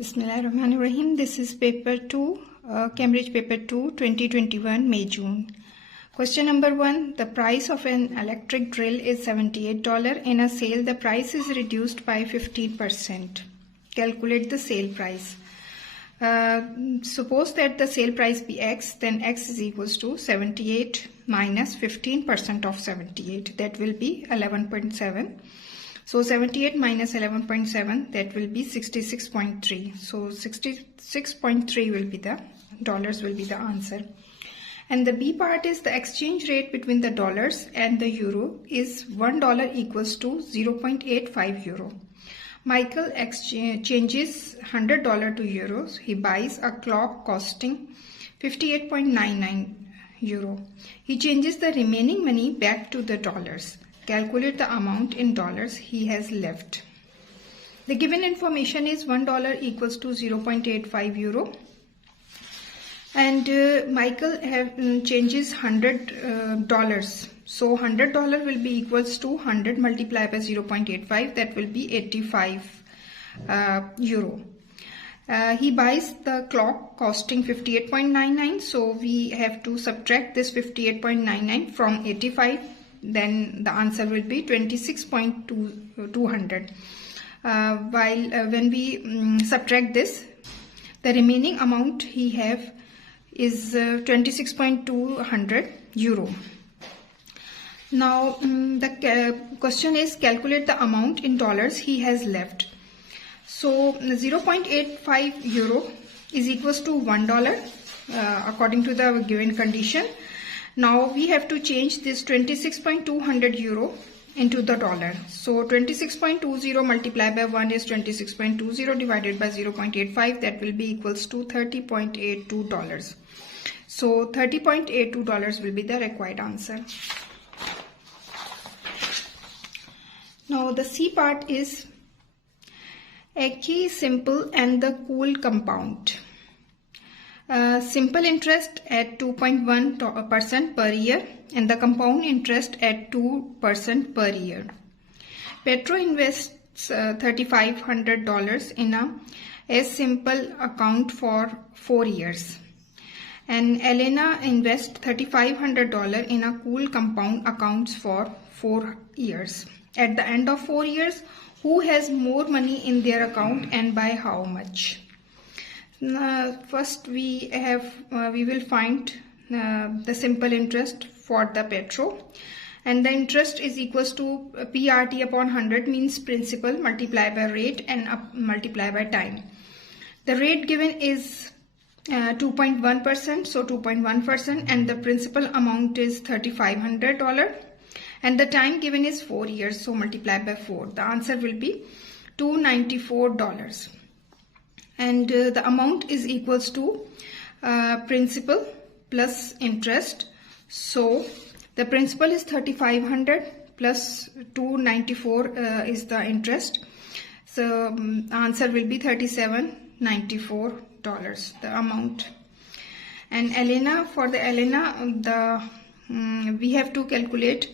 Bismillahirrahmanirrahim. This is paper 2, Cambridge paper 2, 2021, May-June. Question number 1. The price of an electric drill is $78. In a sale, the price is reduced by 15%. Calculate the sale price. Suppose that the sale price be X, then X is equals to 78 minus 15% of 78. That will be 11.7. So 78 minus 11.7, that will be 66.3. So 66.3 will be the dollars will be the answer. And the B part is the exchange rate between the dollars and the euro is $1 equals to 0.85 euro. Michael changes $100 to euros. He buys a clock costing 58.99 euro. He changes the remaining money back to the dollars. Calculate the amount in dollars he has left. The given information is $1 equals to 0.85 euro. And Michael changes $100. So $100 will be equals to 100 multiplied by 0.85. That will be 85 euro. He buys the clock costing 58.99. So we have to subtract this 58.99 from 85. Then the answer will be 26.200. When we subtract this, the remaining amount he have is 26.200 euro. Now the question is calculate the amount in dollars he has left. So 0.85 euro is equals to $1 according to the given condition. Now we have to change this 26.200 euro into the dollar. So 26.20 multiplied by 1 is 26.20 divided by 0.85. That will be equals to $30.82. So $30.82 will be the required answer. Now the C part is a key, simple and the cool compound. Simple interest at 2.1% per year and the compound interest at 2% per year. Petro invests $3,500 in a simple account for 4 years. And Elena invests $3,500 in a cool compound accounts for 4 years. At the end of 4 years, who has more money in their account and by how much? First we will find the simple interest for the Petro, and the interest is equals to PRT upon 100 means principal multiplied by rate and multiplied by time. The rate given is 2.1%, so 2.1%, and the principal amount is $3,500, and the time given is 4 years, so multiplied by 4. The answer will be $294. And the amount is equals to principal plus interest. So the principal is 3,500 plus 294 is the interest. So answer will be $37.94, the amount. And Elena, for the Elena, we have to calculate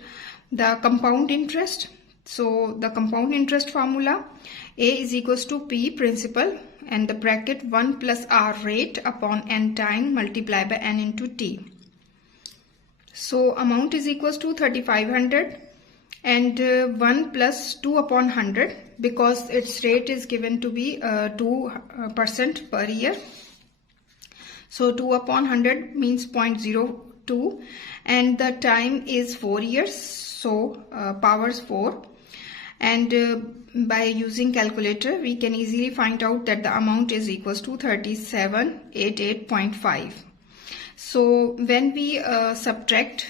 the compound interest. So the compound interest formula, A is equals to P principal and the bracket 1 plus R rate upon N time multiplied by N into T. So amount is equals to 3,500 and 1 plus 2 upon 100 because its rate is given to be 2% per year. So 2 upon 100 means 0.02 and the time is 4 years. So powers 4. And by using calculator we can easily find out that the amount is equals to 3788.5. So when we subtract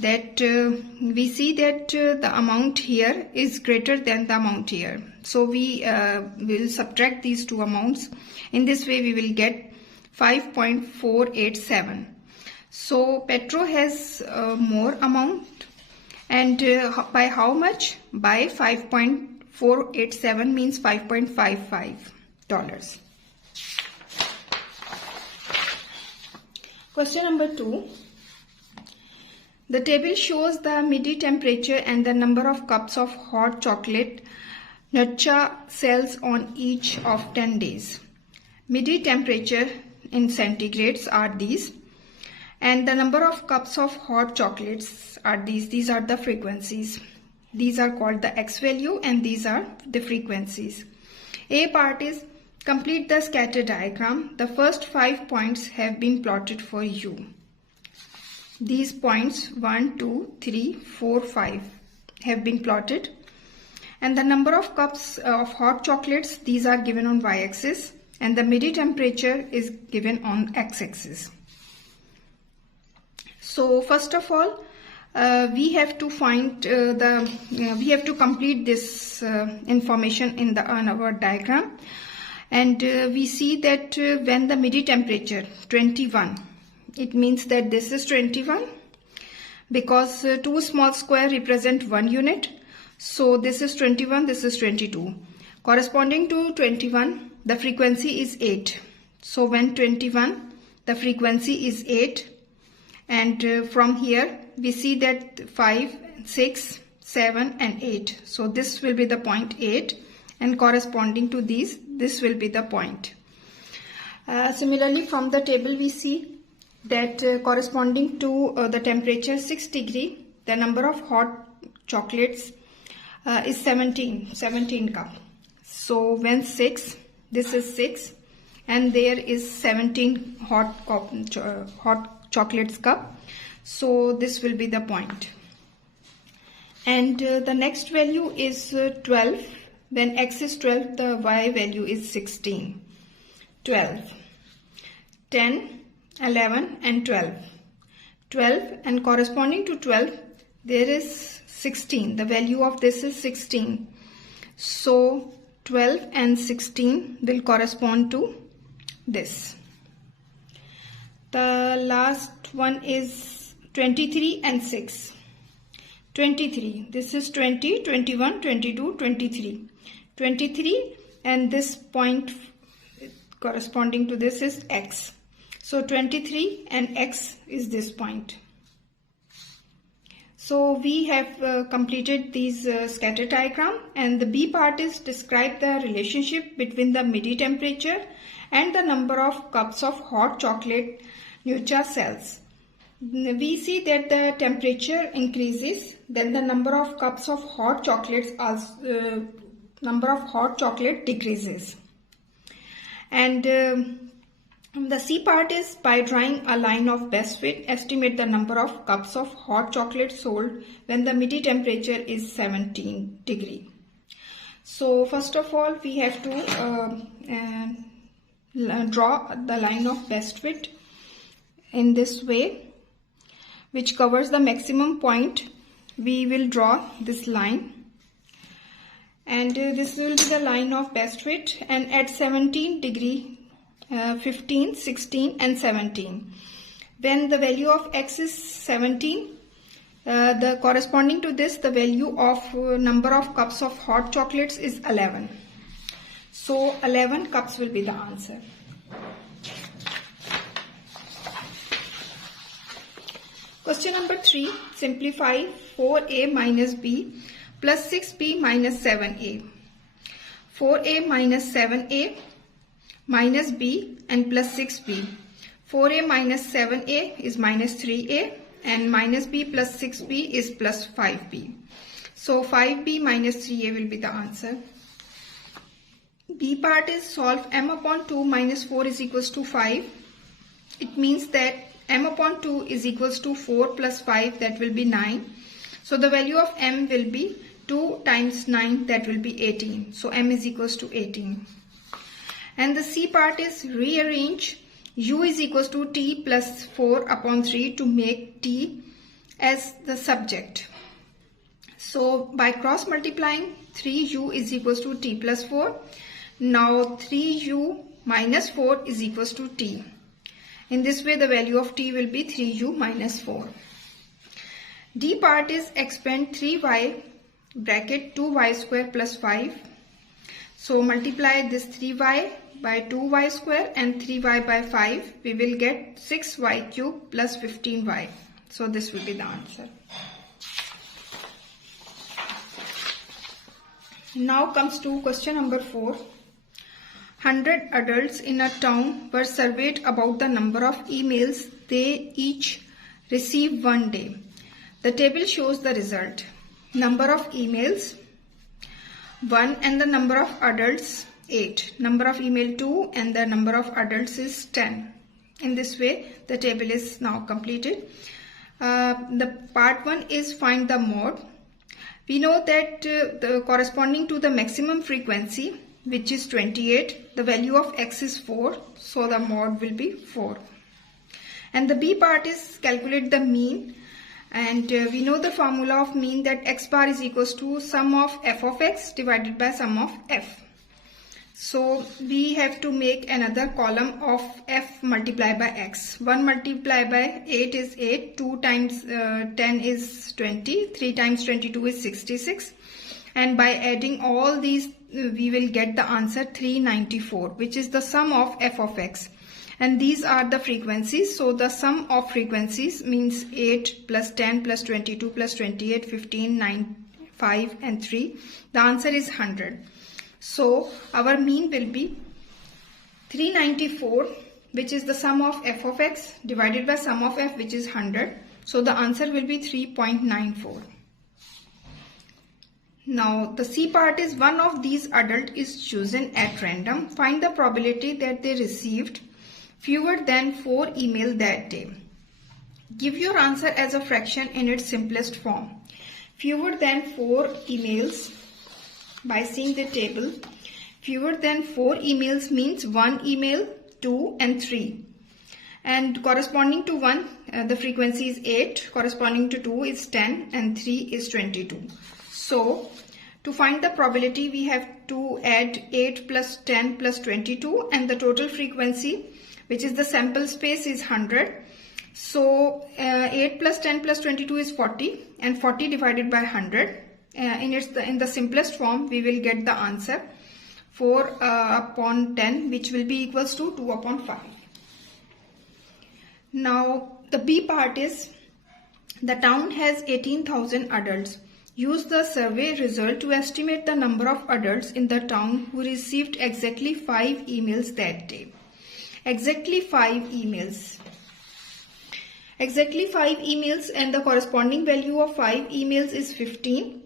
that, we see that the amount here is greater than the amount here. So we will subtract these two amounts. In this way we will get 5.487. So Petro has more amount. And by how much? By 5.487 means $5.55. Question number 2. The table shows the midi temperature and the number of cups of hot chocolate Nurture cells on each of 10 days. Midi temperature in centigrades are these, and the number of cups of hot chocolates are these. These are the frequencies. These are called the X value and these are the frequencies. A part is complete the scatter diagram. The first 5 points have been plotted for you. These points 1, 2, 3, 4, 5 have been plotted. And the number of cups of hot chocolates, these are given on y-axis, and the midi temperature is given on x-axis. So first of all, we have to find we have to complete this information in our diagram, and we see that when the midi temperature 21, it means that this is 21 because two small square represent 1 unit. So this is 21, this is 22. Corresponding to 21, the frequency is 8. So when 21, the frequency is 8. And from here, we see that 5, 6, 7 and 8. So this will be the point 8. And corresponding to these, this will be the point. Similarly, from the table, we see that corresponding to the temperature 6 degree, the number of hot chocolates is 17 cup. So when 6, this is 6 and there is 17 hot chocolates cup. So this will be the point. And the next value is 12. When x is 12, the y value is 16. 12, 10, 11 and 12. 12 and corresponding to 12, there is 16. The value of this is 16. So 12 and 16 will correspond to this. The last one is 23 and 6. 23. This is 20, 21, 22, 23. 23 and this point corresponding to this is x. So 23 and x is this point. So we have completed these scatter diagram, and the B part is describe the relationship between the midi temperature and the number of cups of hot chocolate Nucha cells. We see that the temperature increases, then the number of cups of hot chocolates number of hot chocolate decreases. And the C part is by drawing a line of best fit, estimate the number of cups of hot chocolate sold when the midi temperature is 17 degree. So first of all, we have to draw the line of best fit in this way, which covers the maximum point. We will draw this line, and this will be the line of best fit, and at 17 degree 15, 16 and 17. When the value of x is 17, the corresponding to this, the value of number of cups of hot chocolates is 11. So 11 cups will be the answer. Question number 3. Simplify 4a minus b plus 6b minus 7a. 4a minus 7a minus b and plus 6b. 4a minus 7a is minus 3a and minus b plus 6b is plus 5b. So 5b minus 3a will be the answer. B part is solve m upon 2 minus 4 is equals to 5. It means that m upon 2 is equals to 4 plus 5, that will be 9. So the value of m will be 2 times 9, that will be 18. So m is equals to 18. And the C part is rearrange u is equals to t plus 4 upon 3 to make t as the subject. So by cross multiplying, 3u is equals to t plus 4. Now 3u minus 4 is equals to t. In this way, the value of t will be 3u minus 4. D part is expand 3y bracket 2y square plus 5. So multiply this 3y by 2y square and 3y by 5. We will get 6y cube plus 15y. So this will be the answer. Now comes to question number 4. 100 adults in a town were surveyed about the number of emails they each receive one day. The table shows the result. Number of emails 1 and the number of adults 8. Number of email 2 and the number of adults is 10. In this way the table is now completed. The part 1 is find the mode. We know that the corresponding to the maximum frequency, which is 28, the value of x is 4, so the mode will be 4. And the B part is calculate the mean, and we know the formula of mean, that x bar is equals to sum of f of x divided by sum of f. So we have to make another column of f multiplied by x. 1 multiplied by 8 is 8, 2 times 10 is 20, 3 times 22 is 66, and by adding all these we will get the answer 394, which is the sum of f of x. And these are the frequencies, so the sum of frequencies means 8 plus 10 plus 22 plus 28, 15, 9, 5 and 3. The answer is 100. So our mean will be 394, which is the sum of f of x divided by sum of f, which is 100. So the answer will be 3.94. Now the C part is one of these adults is chosen at random. Find the probability that they received fewer than 4 emails that day. Give your answer as a fraction in its simplest form. Fewer than 4 emails. By seeing the table, fewer than 4 emails means 1 email, 2 and 3. And corresponding to 1, the frequency is 8, corresponding to 2 is 10 and 3 is 22. So to find the probability, we have to add 8 plus 10 plus 22, and the total frequency, which is the sample space, is 100. So 8 plus 10 plus 22 is 40, and 40 divided by 100. In the simplest form, we will get the answer 4 upon 10, which will be equals to 2 upon 5. Now the B part is the town has 18,000 adults. Use the survey result to estimate the number of adults in the town who received exactly 5 emails that day. Exactly 5 emails. Exactly 5 emails, and the corresponding value of 5 emails is 15.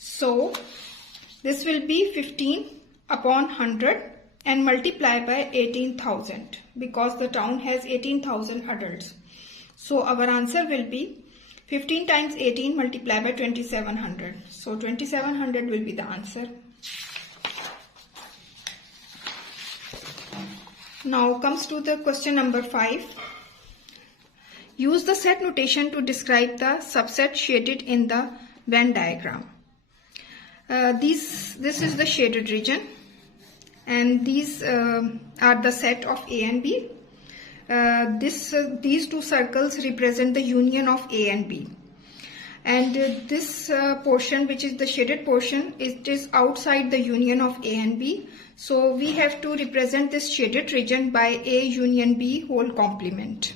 So this will be 15 upon 100 and multiply by 18,000, because the town has 18,000 adults. So our answer will be 15 times 18 multiplied by 2700. So 2700 will be the answer. Now comes to the question number 5. Use the set notation to describe the subset shaded in the Venn diagram. This is the shaded region, and these are the set of A and B. These two circles represent the union of A and B, and this portion, which is the shaded portion, it is outside the union of A and B. So we have to represent this shaded region by A union B whole complement.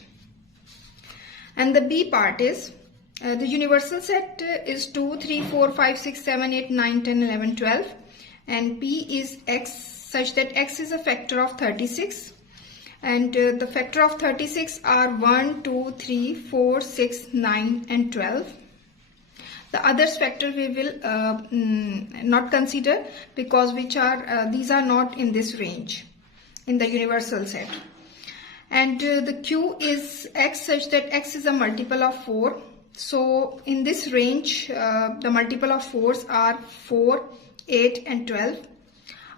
And the B part is the universal set is 2, 3, 4, 5, 6, 7, 8, 9, 10, 11, 12, and P is x such that x is a factor of 36, and the factor of 36 are 1, 2, 3, 4, 6, 9 and 12. The others factor we will not consider, because these are not in this range in the universal set. And the Q is x such that x is a multiple of 4. So in this range, the multiple of 4s are 4, 8 and 12.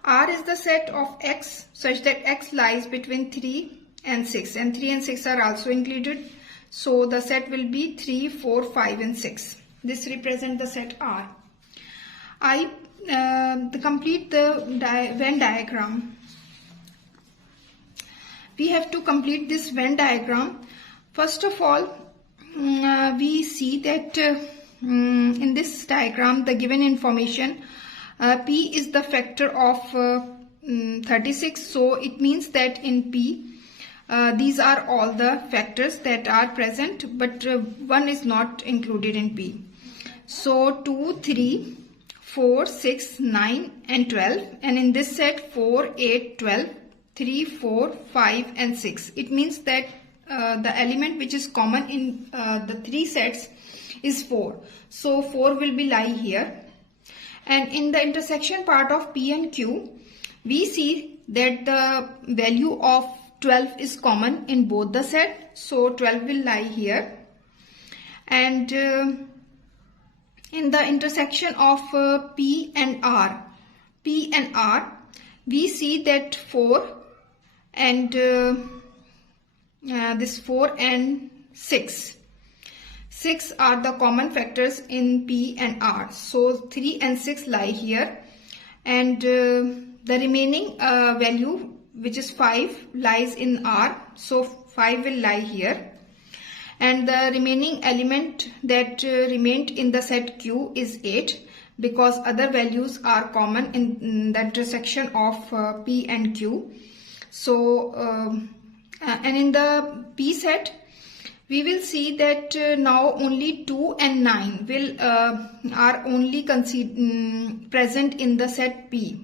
R is the set of x such that x lies between 3 and 6, and 3 and 6 are also included. So the set will be 3, 4, 5 and 6. This represents the set R. I complete the Venn diagram. We have to complete this Venn diagram. First of all, we see that in this diagram, the given information, P is the factor of 36. So it means that in P, these are all the factors that are present, but 1 is not included in P. So 2, 3, 4, 6, 9 and 12, and in this set 4, 8, 12, 3, 4, 5 and 6. It means that the element which is common in the three sets is 4. So 4 will be lie here. And in the intersection part of P and Q, we see that the value of 12 is common in both the set. So 12 will lie here. And in the intersection of P and R, we see that 4 and this 4 and 6. 6 are the common factors in P and R. So 3 and 6 lie here, and the remaining value, which is 5, lies in R. So 5 will lie here. And the remaining element that remained in the set Q is 8, because other values are common in the intersection of P and Q. So and in the P set, we will see that now only 2 and 9 will are only present in the set P,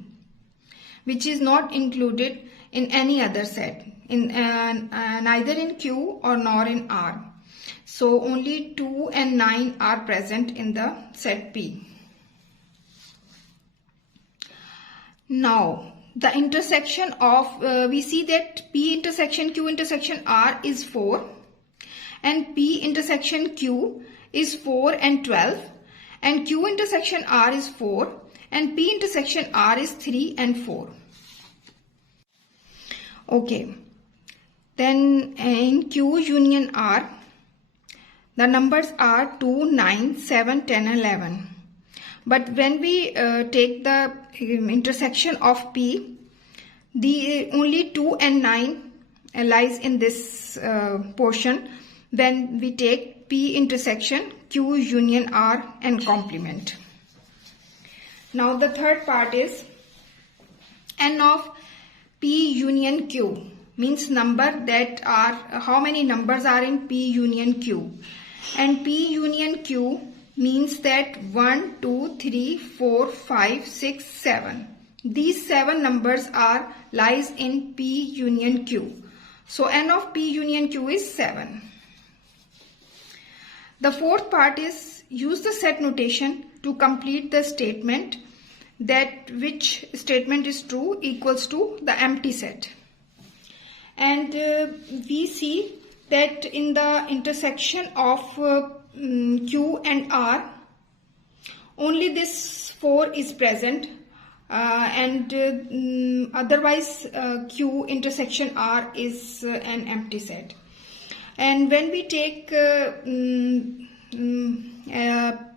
which is not included in any other set, in neither in Q or nor in R. So only 2 and 9 are present in the set P. Now the intersection of we see that P intersection Q intersection R is 4, and P intersection Q is 4 and 12, and Q intersection R is 4, and P intersection R is 3 and 4. Okay, then in Q union R, the numbers are 2, 9, 7, 10 and 11. But when we take the intersection of P, the only 2 and 9 lies in this portion when we take P intersection Q union R and complement. Now the third part is N of P union Q, means number that are, how many numbers are in P union Q. And P union Q means that 1, 2, 3, 4, 5, 6, 7. These 7 numbers are lies in P union Q. So N of P union Q is 7. The fourth part is use the set notation to complete the statement that which statement is true equals to the empty set. And we see that in the intersection of Q and R, only this 4 is present, and otherwise Q intersection R is an empty set. And when we take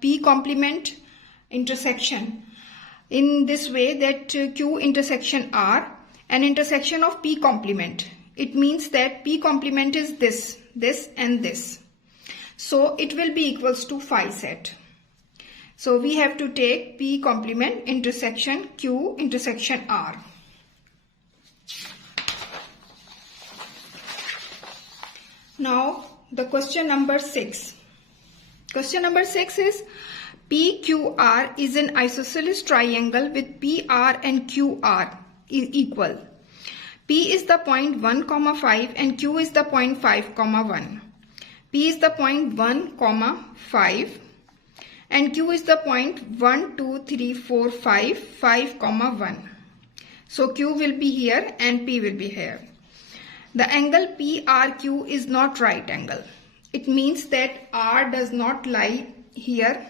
P complement intersection in this way, that Q intersection R, an intersection of P complement, it means that P complement is this, this and this. So it will be equals to phi set. So we have to take P complement intersection Q intersection R. Now the question number 6. Question number 6 is PQR is an isosceles triangle with PR and QR is equal. P is the point 1, 5 and Q is the point 5, 1. P is the point 1, 5 and Q is the point 1, 2, 3, 4, 5, 5, 1. So Q will be here and P will be here. The angle PRQ is not right angle. It means that R does not lie here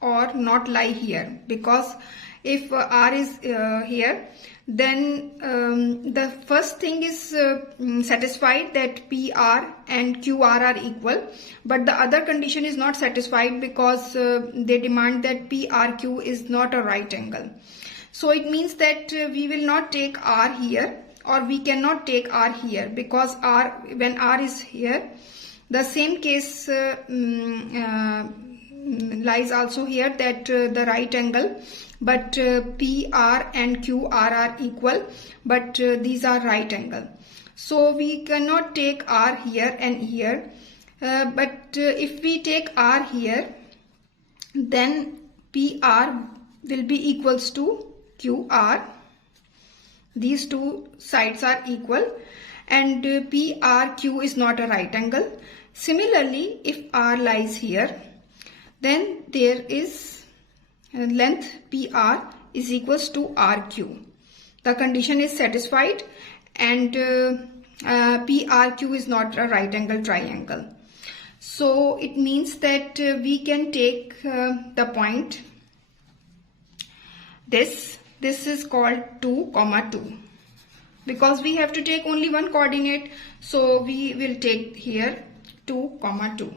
or not lie here, because if R is here, then the first thing is satisfied, that PR and QR are equal, but the other condition is not satisfied because they demand that PRQ is not a right angle. So it means that we will not take R here, or we cannot take R here, because R, when R is here, the same case lies also here, that the right angle, but PR and QR are equal, but these are right angle. So we cannot take R here and here, but if we take R here, then PR will be equals to QR. These two sides are equal, and PRQ is not a right angle. Similarly, if R lies here, then there is length PR is equals to RQ. The condition is satisfied, and PRQ is not a right angle triangle. So it means that we can take the point. This is called 2, 2. Because we have to take only one coordinate, so we will take here 2, 2.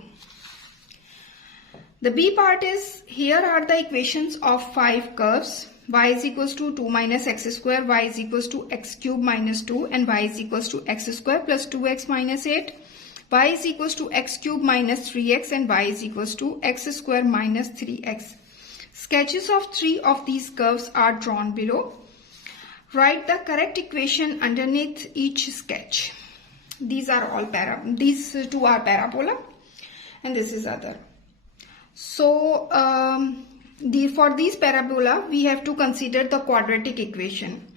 The B part is, here are the equations of 5 curves. Y is equals to 2 minus x square, y is equals to x cube minus 2, and y is equals to x square plus 2x minus 8. Y is equals to x cube minus 3x, and y is equals to x square minus 3x. Sketches of 3 of these curves are drawn below. Write the correct equation underneath each sketch. These are all these two are parabola, and this is other. So for these parabola, we have to consider the quadratic equation.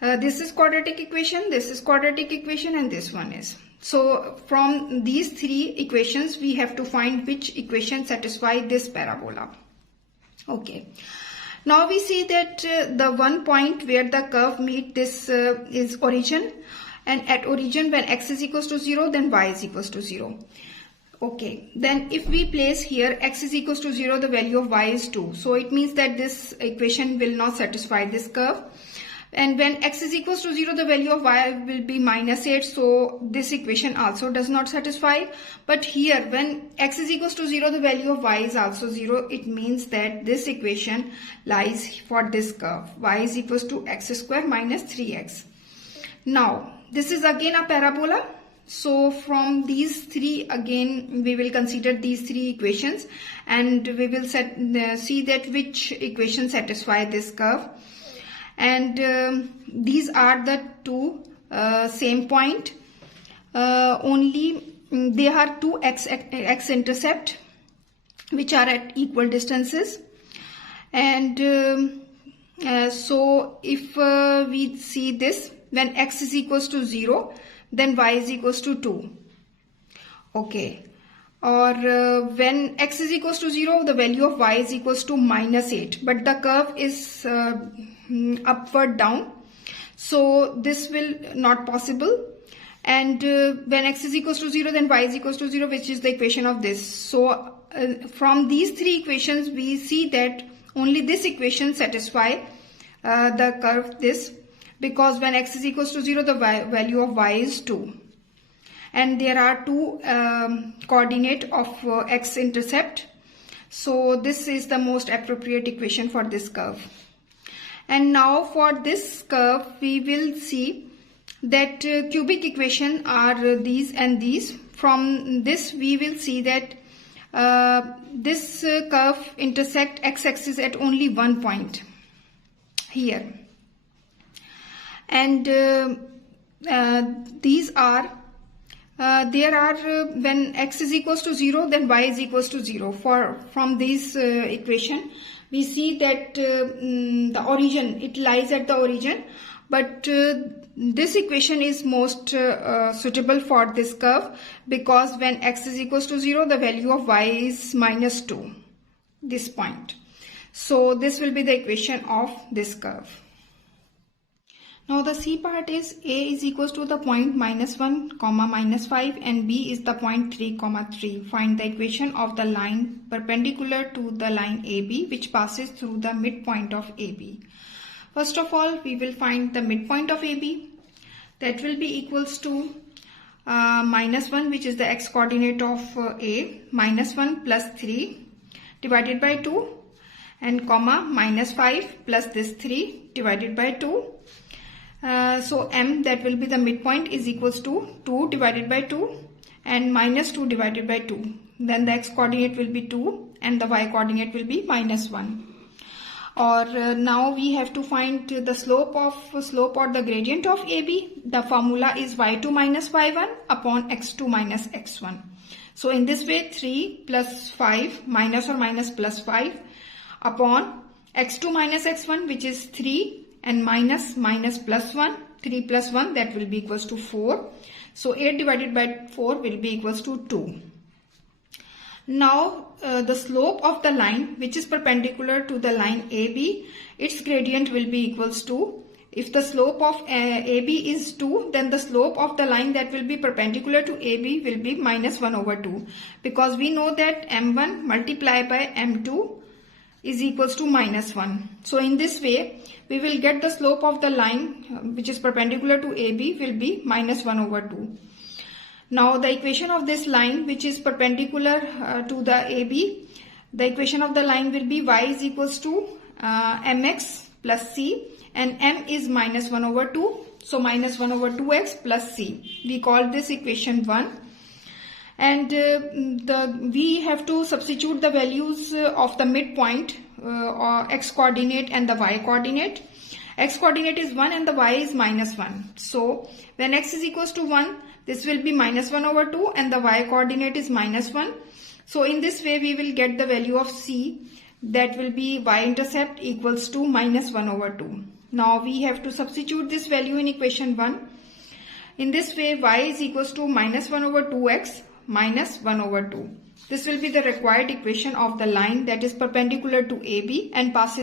This is quadratic equation, this is quadratic equation, and this one is. So from these 3 equations, we have to find which equation satisfy this parabola. Okay. Now we see that the one point where the curve meet this is origin, and at origin when x is equals to 0, then y is equals to 0. Okay, then if we place here x is equals to 0, the value of y is 2. So it means that this equation will not satisfy this curve. And when x is equals to 0, the value of y will be minus 8. So this equation also does not satisfy. But here when x is equals to 0, the value of y is also 0. It means that this equation lies for this curve. Y is equals to x square minus 3x. Now this is again a parabola. So from these 3 again we will consider these 3 equations, and we will see that which equation satisfy this curve. And these are the 2 same point, only they are 2 x-intercept which are at equal distances. And so if we see this, when x is equals to 0, then y is equals to 2. Okay. Or when x is equals to 0, the value of y is equals to minus 8. But the curve is upward down. So this will not possible. And when x is equals to 0, then y is equals to 0, which is the equation of this. So from these 3 equations, we see that only this equation satisfy the curve this. Because when x is equals to 0, the value of y is 2. And there are 2 coordinate of x-intercept. So this is the most appropriate equation for this curve. And now for this curve, we will see that cubic equation are these and these. From this, we will see that this curve intersect x-axis at only one point here. And these are there are when x is equals to 0, then y is equals to 0. From this equation, we see that the origin, it lies at the origin, but this equation is most suitable for this curve, because when x is equals to 0, the value of y is minus 2, this point. So this will be the equation of this curve. Now the C part is A is equals to the point -1, -5, and B is the point 3, 3. Find the equation of the line perpendicular to the line AB which passes through the midpoint of AB. First of all, we will find the midpoint of AB. That will be equals to -1, which is the x coordinate of A, -1 plus 3 divided by 2, and comma -5 plus this 3 divided by 2. So m, that will be the midpoint, is equals to 2 divided by 2 and -2 divided by 2. Then the x coordinate will be 2 and the y coordinate will be -1. Or now we have to find the slope or the gradient of AB. The formula is y2 minus y1 upon x2 minus x1. So in this way, 3 plus 5 minus or minus plus 5 upon x2 minus x1, which is 3, and minus plus 1, 3 plus 1, that will be equals to 4. So 8 divided by 4 will be equals to 2. Now the slope of the line which is perpendicular to the line AB, its gradient will be equals to, if the slope of AB is 2, then the slope of the line that will be perpendicular to AB will be minus 1 over 2, because we know that m1 multiplied by m2 is equals to minus 1. So in this way we will get the slope of the line which is perpendicular to AB will be minus 1 over 2. Now the equation of this line which is perpendicular to the AB, the equation of the line will be y is equals to mx plus c, and m is minus 1 over 2. So minus 1 over 2x plus c. We call this equation 1. And we have to substitute the values of the midpoint or x coordinate and the y coordinate. X coordinate is 1 and the y is minus 1. So when x is equals to 1, this will be minus 1 over 2 and the y coordinate is minus 1. So in this way we will get the value of c, that will be y-intercept equals to minus 1 over 2. Now we have to substitute this value in equation 1. In this way y is equals to minus 1 over 2x minus 1 over 2. This will be the required equation of the line that is perpendicular to AB and passes